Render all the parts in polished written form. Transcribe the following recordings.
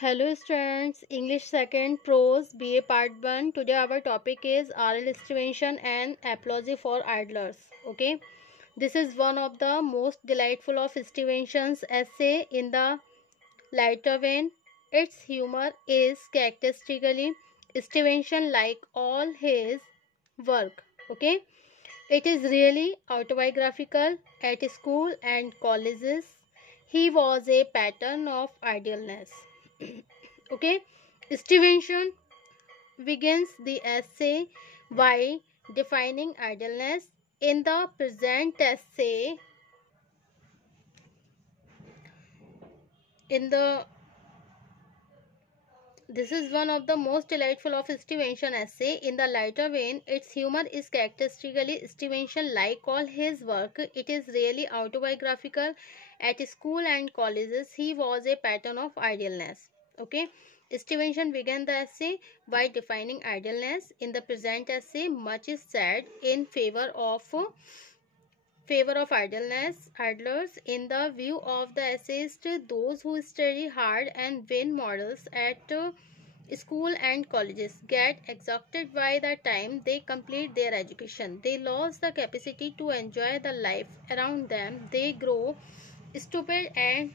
Hello students, English second prose BA part 1. Today our topic is oral estimation and apology for idlers. Okay, this is one of the most delightful of estimations essay in the lighter vein. Its humor is characteristically estimation like all his work. Okay, it is really autobiographical. At school and colleges he was a pattern of idealness. Okay, Stevenson begins the essay by defining idleness. In the present essay, in the this is one of the most delightful of Stevenson essay. In the lighter vein, its humor is characteristically Stevenson like all his work. It is really autobiographical. At school and colleges, he was a pattern of idleness. Okay. Stevenson began the essay by defining idleness. In the present essay, much is said in favor of idlers. In the view of the essayist, those who study hard and win medals at school and colleges get exhausted by the time they complete their education. They lose the capacity to enjoy the life around them. They grow stupid and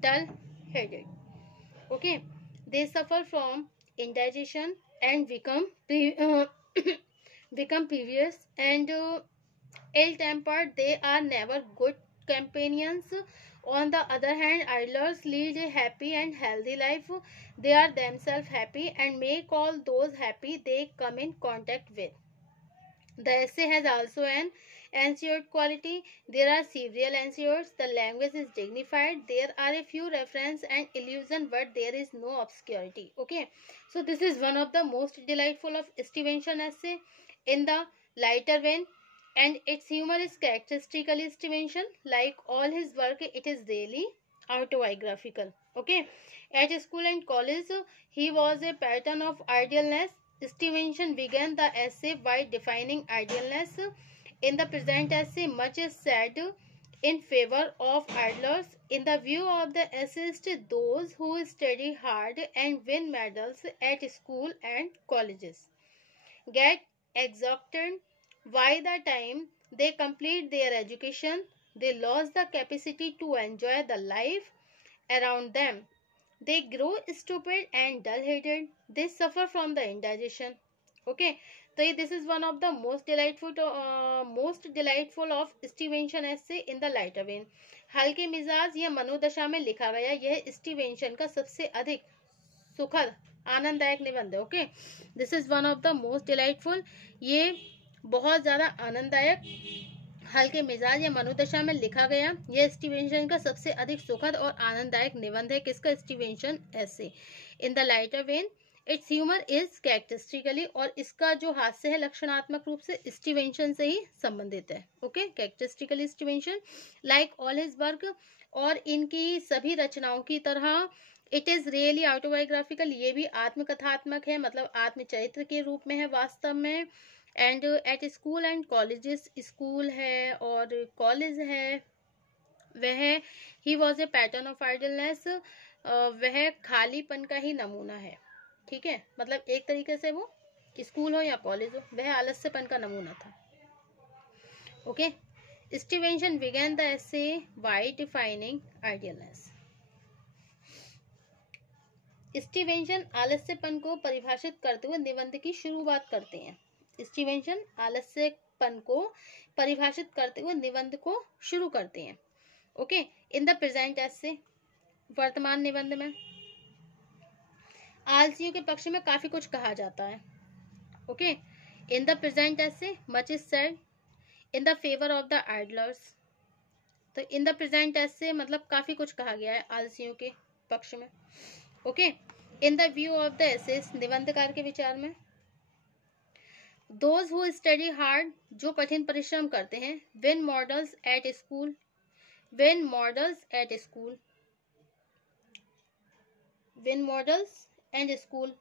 dull-headed. Okay, they suffer from indigestion and become previous and ill-tempered. They are never good companions. On the other hand, idlers lead a happy and healthy life. They are themselves happy and make all those happy they come in contact with. The essay has also an ensured quality. There are several ensures. The language is dignified. There are a few reference and illusion, but there is no obscurity. Okay, so this is one of the most delightful of Stevenson essay in the lighter vein, and its humor is characteristically Stevenson. Like all his work, it is really autobiographical. Okay, at school and college, he was a pattern of idealness. Stevenson began the essay by defining idealness. In the present essay, much is said in favor of idlers. In the view of the essayist, those who study hard and win medals at school and colleges get exhausted by the time they complete their education. They lose the capacity to enjoy the life around them. They grow stupid and dull-headed. They suffer from the indigestion. Okay, so this is one of the most delightful of Stevenson essay in the lighter vein. हल्के मिजाज या मनोदशा में लिखा गया यह Stevenson का सबसे अधिक सुखद आनंददायक निबंध है. Okay, this is one of the most delightful. ये बहुत ज्यादा आनंददायक, हल्के मिजाज या मनोदशा में लिखा गया यह स्टीवेंसन का सबसे अधिक सुखद और आनंददायक निबंध है. किसका? स्टीवेंसन ऐसे. In the lighter when it's humour is characteristically, और इसका जो हास्य है लक्षणात्मक रूप से स्टीवेंसन से ही संबंधित है. Okay, characteristically Stevenson like all his work, और इनकी सभी रचनाओं की तरह इट इज रियली ऑटोबायोग्राफिकल. ये भी आत्मकथात्मक है, मतलब आत्मचरित्र के रूप में है वास्तव में. And at school and colleges, school है और कॉलेज है, वह ही was a pattern of idleness, वह खालीपन का ही नमूना है. ठीक है, मतलब एक तरीके से वो स्कूल हो या कॉलेज हो, वह आलस्यपन का नमूना था. Okay, Stevenson began the essay by defining idealness. Stevenson आलस्यपन को परिभाषित करते हुए निबंध की शुरुआत करते हैं. स्टीवेंसन आलस्यपन को परिभाषित करते हुए निबंध को शुरू करते हैं. ओके, इन द प्रेजेंट एसे, वर्तमान निबंध में आलसियों के पक्ष में काफी कुछ कहा जाता है. Okay, in the present essay much is said in the favour of the idlers. तो इन द प्रेजेंट एसे मतलब काफी कुछ कहा गया है आलसियों के पक्ष में. Okay, in the view of the essays, निबंधकार के विचार में. दोज हु स्टडी हार्ड, जो कठिन परिश्रम करते हैं. Win models at school, win models at school, win models and school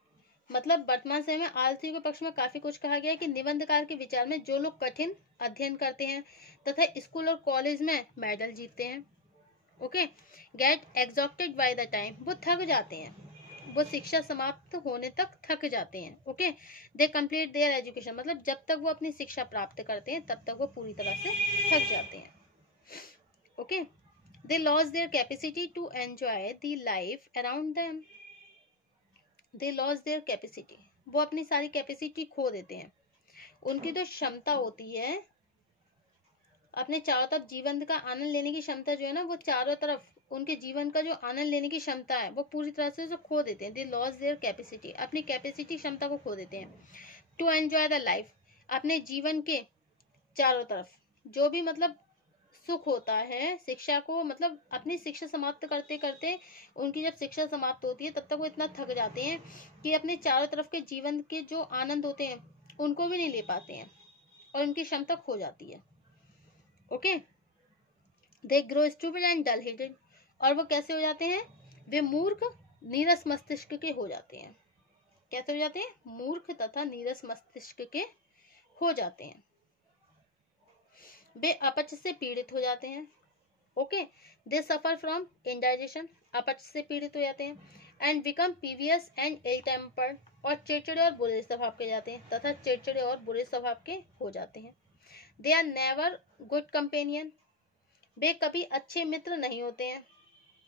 मतलब वर्तमान समय में आलसियों के पक्ष में काफी कुछ कहा गया है कि निबंधकार के विचार में जो लोग कठिन अध्ययन करते हैं तथा स्कूल और कॉलेज में मेडल जीतते हैं. Okay, get exhausted by the time, वो थक जाते हैं. वो शिक्षा समाप्त होने तक थक जाते हैं। Okay, they complete their education, मतलब जब तक वो अपनी शिक्षा प्राप्त करते हैं तब तक वो पूरी तरह से थक जाते हैं। Okay, they lose their capacity to enjoy the life around them. They lose their capacity, वो अपनी सारी कैपेसिटी खो देते हैं। उनकी जो क्षमता होती है अपने चारों तरफ जीवन का आनंद लेने की क्षमता जो है ना, वो चारों तरफ उनके जीवन का जो आनंद लेने की क्षमता है वो पूरी तरह से खो देते हैं। दे लॉस देयर कैपेसिटी, अपनी कैपेसिटी क्षमता को खो देते हैं। टू एंजॉय द लाइफ, अपने जीवन के चारों तरफ जो भी मतलब सुख होता है शिक्षा को, मतलब अपनी शिक्षा समाप्त करते करते उनकी जब शिक्षा समाप्त होती है तब तक वो इतना थक जाते हैं कि अपने चारों तरफ के जीवन के जो आनंद होते हैं उनको भी नहीं ले पाते हैं और उनकी क्षमता खो जाती है। Okay, they grow stupid and dull headed, और वो कैसे हो जाते हैं, वे मूर्ख नीरस मस्तिष्क के हो जाते हैं। कैसे हो जाते हैं, मूर्ख तथा नीरस मस्तिष्क के हो जाते हैं। वे अपच से पीड़ित हो जाते हैं। Okay, they suffer from indigestion, अपच से पीड़ित हो जाते हैं। And become peevish and ill tempered, और चिड़चिड़े और बुरे स्वभाव के जाते हैं तथा चिड़चिड़े और बुरे स्वभाव के हो जाते हैं। They are never good companion, वे कभी अच्छे मित्र नहीं होते हैं।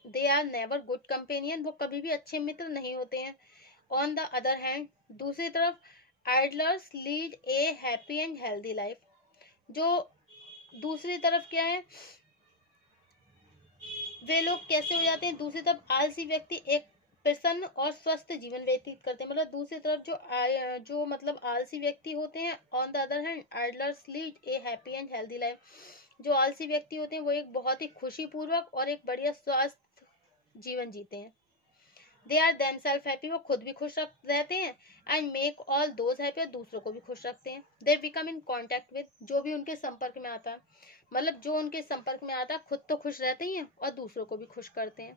They are never good companion, वो कभी भी अच्छे मित्र नहीं होते हैं। ऑन द अदर हैंड, दूसरी तरफ, idlers lead A happy and healthy life, जो दूसरी तरफ क्या है, वे लोग कैसे हो जाते हैं, दूसरी तरफ आलसी व्यक्ति एक प्रसन्न और स्वस्थ जीवन व्यतीत करते हैं। मतलब दूसरी तरफ जो मतलब आलसी व्यक्ति होते हैं, on the other hand idlers lead A happy and healthy life, जो आलसी व्यक्ति होते हैं वो एक बहुत ही खुशीपूर्वक और एक बढ़िया स्वास्थ्य जीवन जीते हैं। दे आर देमसेल्फ हैप्पी, वो खुद भी खुश रहते हैं। And make all those happy, और दूसरों को भी खुश रखते हैं। They become in contact with, जो भी उनके संपर्क में आता है, मतलब जो उनके संपर्क में आता है खुद तो खुश रहते ही हैं और दूसरों को भी खुश करते हैं।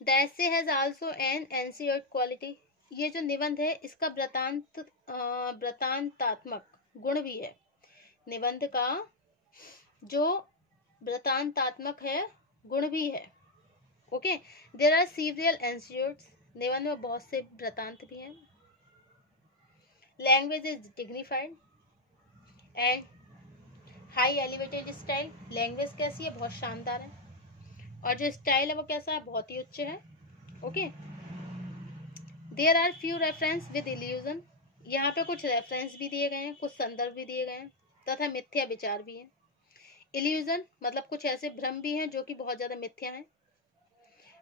The essay has also an ancient quality, ये जो निबंध है इसका वृतांतात्मक गुण भी है। निबंध का जो वृतांतात्मक है गुण भी है। ओके, देयर आर सीरियल एंसियर्स, निबंध में बहुत से वृतांत भी हैं। Language is dignified and high elevated style, language कैसी है, बहुत शानदार है, और जो स्टाइल है वो कैसा है, बहुत ही उच्च है। Okay, there are few reference with illusion, यहाँ पे कुछ रेफरेंस भी दिए गए हैं, कुछ संदर्भ भी दिए गए हैं तथा मिथ्या विचार भी हैं। इल्यूजन मतलब कुछ ऐसे भ्रम भी हैं जो कि बहुत ज्यादा मिथ्या हैं।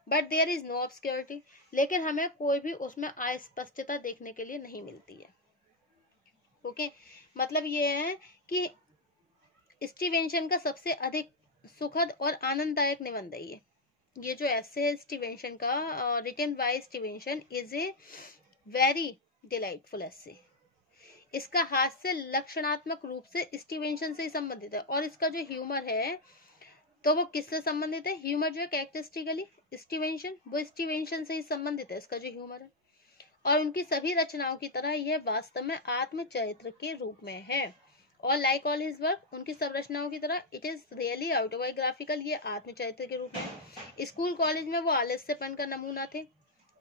But there is no obscurity, लेकिन हमें कोई भी उसमें अस्पष्टता देखने के लिए नहीं मिलती है। ओके, मतलब ये है कि स्टीवेंसन का सबसे अधिक सुखद और आनंददायक निबंध है ये जो ऐसे है स्टीवेंसन का, written by Stevenson, is a very delightful essay. इसका हास्य लक्षणात्मक रूप से स्टीवेंसन से ही संबंधित है, और इसका जो ह्यूमर है तो वो किससे संबंधित है, ह्यूमर जो है कैरेक्टरिस्टिकली स्टीवेंसन, वो स्टीवेंसन से ही संबंधित है इसका जो ह्यूमर है। और उनकी सभी रचनाओं की तरह यह वास्तव में आत्मचरित्र के रूप में है। और लाइक ऑल हिज वर्क, उनकी सब रचनाओं की तरह इट इज रियली ऑटोबायोग्राफिकल, ये आत्मचरित्र के रूप में। स्कूल कॉलेज में वो आलस्यपन का नमूना थे,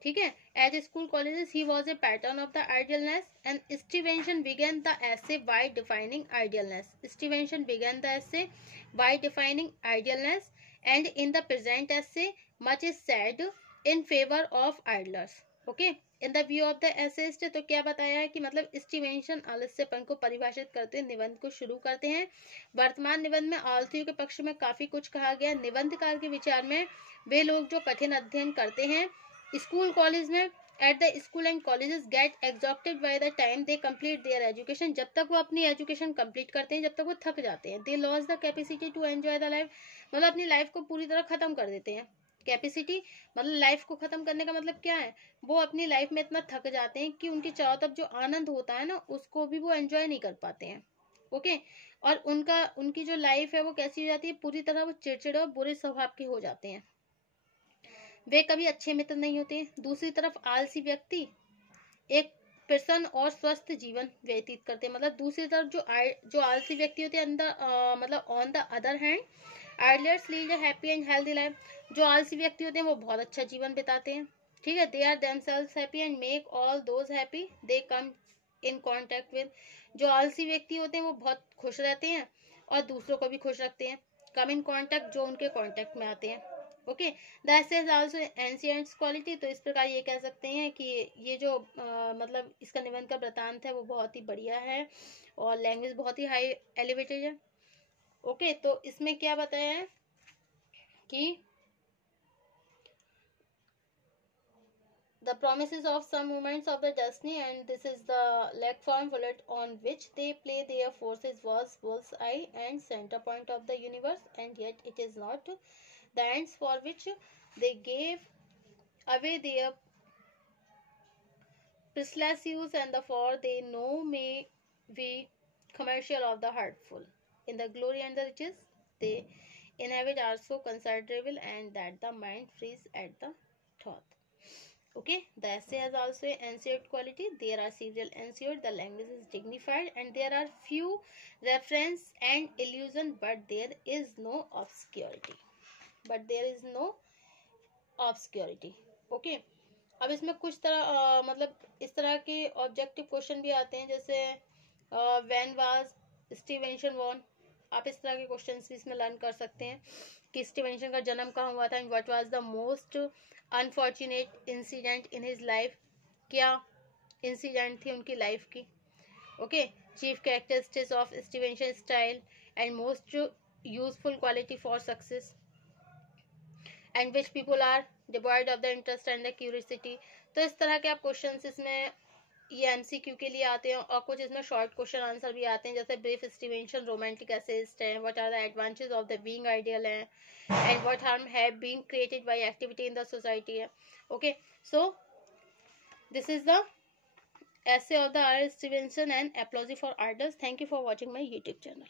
ठीक है। At school colleges he was a pattern of the idealness, and Stevenson began the essay by defining idealness. Stevenson began the essay by defining idealness, and in the present essay much is said in favour of idlers. Okay, in the view of the essayist, तो क्या बताया है कि मतलब Stevenson आलस्यपन को परिभाषित करते निबंध को शुरू करते हैं। वर्तमान निबंध में आलसियों के पक्ष में काफी कुछ कहा गया। निबंधकार के विचार में वे लोग जो कठिन अध्ययन करते हैं स्कूल कॉलेज में, at the school and colleges get exhausted by the time they complete their education, जब तक वो अपनी एजुकेशन कंप्लीट करते हैं जब तक वो थक जाते हैं। They lose the capacity to enjoy the life, मतलब अपनी लाइफ को पूरी तरह खत्म कर देते हैं। कैपेसिटी मतलब लाइफ को खत्म करने का मतलब क्या है, वो अपनी लाइफ में इतना थक जाते हैं कि उनके चारों तरफ जो आनंद होता है ना उसको भी वो एंजॉय नहीं कर पाते हैं। ओके, और उनकी जो लाइफ है वो कैसी हो जाती है, पूरी तरह वो चिड़चिड़े और बुरे स्वभाव के हो जाते हैं। वे कभी अच्छे मित्र नहीं होते। दूसरी तरफ आलसी व्यक्ति एक प्रसन्न और स्वस्थ जीवन व्यतीत करते हैं। मतलब दूसरी तरफ जो आलसी व्यक्ति होते हैं मतलब on the other hand idlers lead a happy and healthy life, जो आलसी व्यक्ति होते हैं वो बहुत अच्छा जीवन बिताते हैं। ठीक है, they are themselves happy and make all those happy they come in contact with. जो आलसी व्यक्ति होते हैं वो बहुत खुश रहते हैं और दूसरों को भी खुश रखते हैं। कम इन कॉन्टेक्ट, जो उनके कॉन्टेक्ट में आते हैं। Okay, that is also ancients quality. तो इस प्रकार ये कह सकते हैं कि ये जो मतलब इसका निबंध का वृतांत है वो बहुत ही बढ़िया है और लैंग्वेज बहुत ही हाई एलिवेटेड है। ओके, तो इसमें क्या बताया है कि the promises of some moments of the destiny, and this is the leg form bullet on which they play their forces, was bullseye and center point of the universe, and yet it is not the ends for which they gave away their priceless use, and the for they know may be commercial of the hurtful. In the glory and the riches they inhabit are so considerable, and that the mind frees at the thought. Okay, the essay has also ensured quality. There are several ensured. The language is dignified, and there are few reference and illusion, but there is no obscurity. But there is no obscurity. Okay. अब इसमें कुछ तरह मतलब इस तरह के objective question भी आते हैं, जैसे व्हेन वाज स्टीवेंसन बॉर्न। आप इस तरह के क्वेश्चन भी इसमें लर्न कर सकते हैं कि स्टीवेंसन का जन्म कहाँ हुआ था, and what was the most unfortunate incident in his life. क्या इंसिडेंट थी उनकी लाइफ की। Okay, chief characteristics of Stevenson style and most useful quality for success, and which people are devoid of the interest and the curiosity. तो इस तरह के आप question इसमें ये एमसीक्यू के लिए आते हैं, और कुछ इसमें शॉर्ट क्वेश्चन आंसर भी आते हैं, जैसे ब्रीफ एस्टिमेशन रोमांटिक एसेस्ट है, what are the advantages of the being ideal है, and what harm have been created by activity in the society है। Okay, so this is the essay of the R. Stevenson and Apology for Artists. Thank you for watching my YouTube channel.